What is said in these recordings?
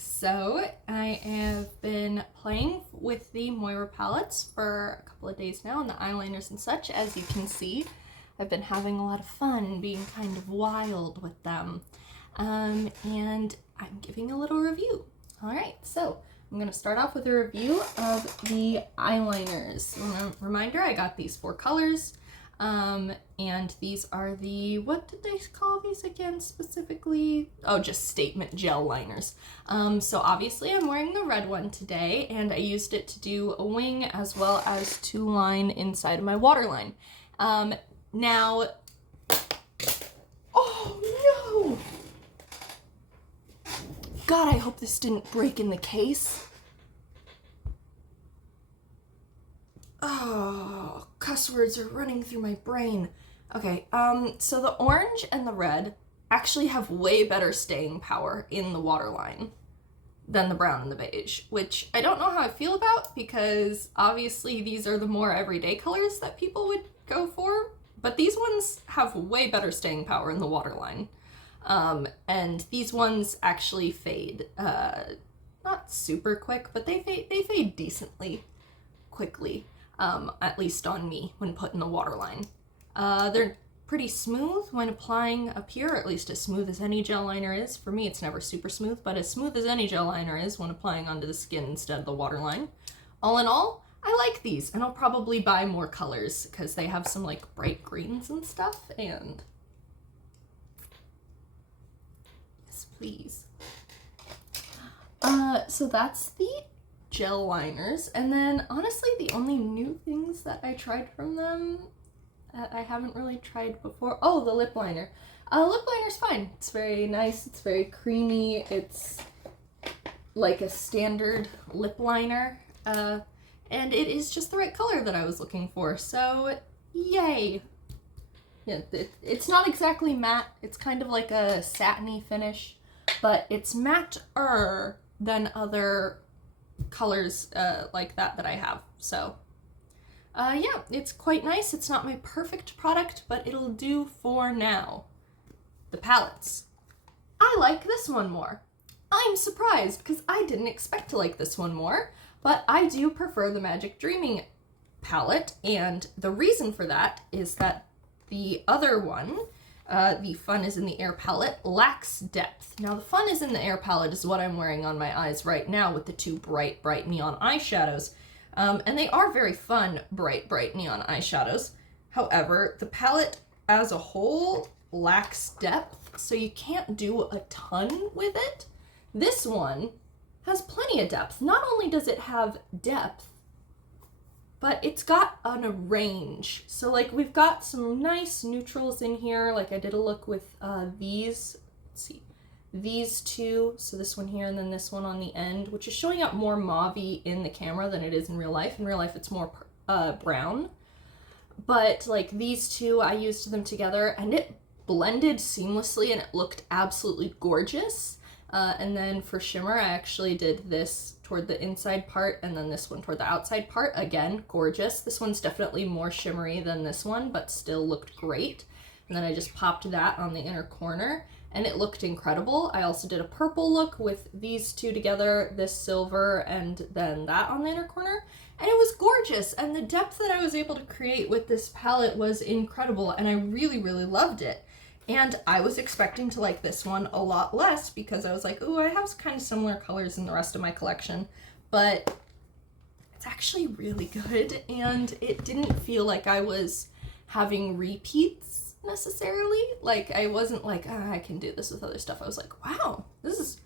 So I have been playing with the Moira palettes for a couple of days now, and the eyeliners and such. As you can see, I've been having a lot of fun being kind of wild with them. And I'm giving a little review. All right, so I'm going to start off with a review of the eyeliners. Reminder, I got these 4 colors. And these are the, what did they call these again specifically? Oh, just statement gel liners. So obviously I'm wearing the red one today, and I used it to do a wing as well as to line inside of my waterline. Now, oh no! God, I hope this didn't break in the case. Oh, cuss words are running through my brain. Okay, so the orange and the red actually have way better staying power in the waterline than the brown and the beige, which I don't know how I feel about, because obviously these are the more everyday colors that people would go for, but these ones have way better staying power in the waterline. And these ones actually fade, not super quick, but they fade decently quickly. At least on me when put in the waterline. They're pretty smooth when applying up here, at least as smooth as any gel liner is. For me, it's never super smooth, but as smooth as any gel liner is when applying onto the skin instead of the waterline. All in all, I like these, and I'll probably buy more colors because they have some like bright greens and stuff, and yes, please. So that's the gel liners, and then honestly the only new things that I tried from them that I haven't really tried before, oh, the lip liner. Lip liner's fine. It's very nice, it's very creamy, it's like a standard lip liner, and it is just the right color that I was looking for, so yay. Yeah, it's not exactly matte, it's kind of like a satiny finish, but it's matte-er than other colors like that I have. So yeah, it's quite nice. It's not my perfect product, but it'll do for now. The palettes. I like this one more. I'm surprised because I didn't expect to like this one more, but I do prefer the Magic Dreaming palette, and the reason for that is that the other one, the Fun is in the Air palette, lacks depth. Now the Fun is in the Air palette is what I'm wearing on my eyes right now with the 2 bright neon eyeshadows. And they are very fun, bright neon eyeshadows. However, the palette as a whole lacks depth, so you can't do a ton with it. This one has plenty of depth. Not only does it have depth, but it's got a range. So like we've got some nice neutrals in here. Like I did a look with these, let's see, these 2. So this one here and then this one on the end, which is showing up more mauve-y in the camera than it is in real life. In real life it's more brown. But like these 2, I used them together and it blended seamlessly and it looked absolutely gorgeous. And then for shimmer, I actually did this toward the inside part and then this one toward the outside part. Again, gorgeous. This one's definitely more shimmery than this one, but still looked great. And then I just popped that on the inner corner and it looked incredible. I also did a purple look with these 2 together, this silver and then that on the inner corner. And it was gorgeous. And the depth that I was able to create with this palette was incredible. And I really loved it. And I was expecting to like this one a lot less because I was like, ooh, I have kind of similar colors in the rest of my collection, but it's actually really good, and it didn't feel like I was having repeats necessarily. Like I wasn't like, I can do this with other stuff. I was like, wow, this is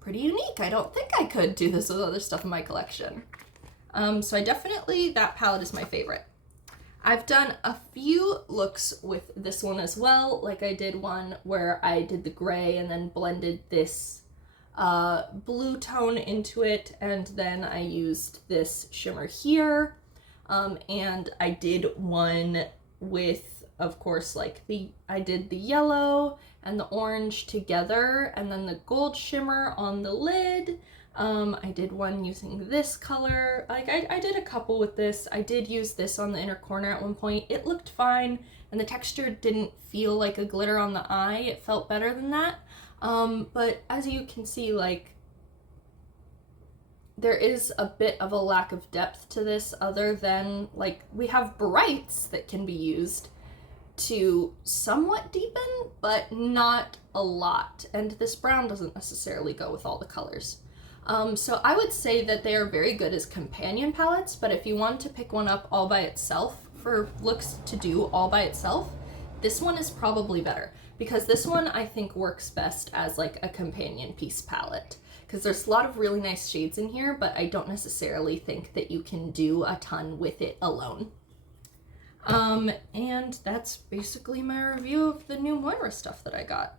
pretty unique. I don't think I could do this with other stuff in my collection. So that palette is my favorite. I've done a few looks with this one as well. Like I did one where I did the gray and then blended this blue tone into it, and then I used this shimmer here. And I did one with, of course, like I did the yellow and the orange together, and then the gold shimmer on the lid. I did one using this color. Like I did a couple with this. I did use this on the inner corner at one point. It looked fine, and the texture didn't feel like a glitter on the eye. It felt better than that. But as you can see, like there is a bit of a lack of depth to this, other than, like, we have brights that can be used to somewhat deepen, but not a lot. And this brown doesn't necessarily go with all the colors. So I would say that they are very good as companion palettes, but if you want to pick one up all by itself for looks to do all by itself, this one is probably better, because this one I think works best as like a companion piece palette, because there's a lot of really nice shades in here, but I don't necessarily think that you can do a ton with it alone. And that's basically my review of the new Moira stuff that I got.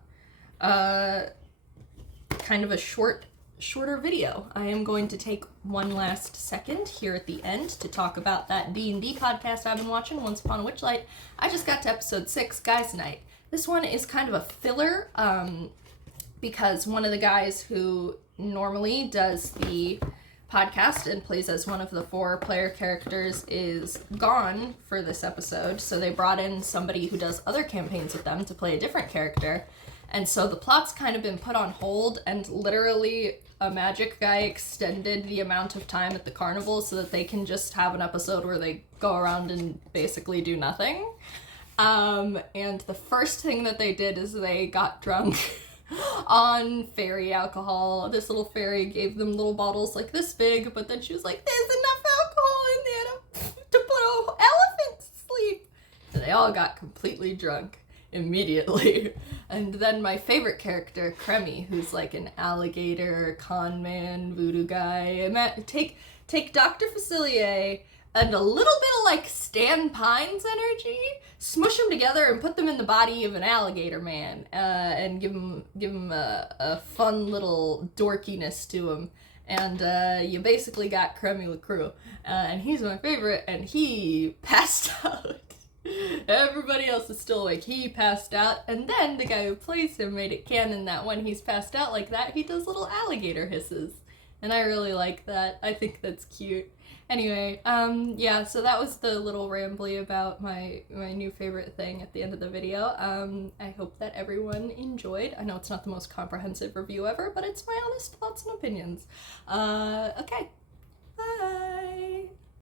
Kind of a shorter video. I am going to take one last second here at the end to talk about that D&D podcast I've been watching, Once Upon a Witchlight. I just got to episode 6, Guys Night. This one is kind of a filler, because one of the guys who normally does the podcast and plays as one of the 4 player characters is gone for this episode, so they brought in somebody who does other campaigns with them to play a different character. And so the plot's kind of been put on hold, and literally a magic guy extended the amount of time at the carnival so that they can just have an episode where they go around and basically do nothing. And the first thing that they did is they got drunk on fairy alcohol. This little fairy gave them little bottles like this big, but then she was like, there's enough alcohol in there to put an elephant to sleep. So they all got completely drunk immediately. And then my favorite character, Cremy, who's like an alligator, con man, voodoo guy. Take Dr. Facilier and a little bit of like Stan Pine's energy, smush them together and put them in the body of an alligator man, and give him a fun little dorkiness to him. And you basically got Cremy LaCrew. And he's my favorite, and he passed out. Everybody else is still awake. He passed out, and then the guy who plays him made it canon that when he's passed out like that, he does little alligator hisses. And I really like that. I think that's cute. Anyway, yeah, so that was the little rambly about my new favorite thing at the end of the video. I hope that everyone enjoyed. I know it's not the most comprehensive review ever, but it's my honest thoughts and opinions. Okay.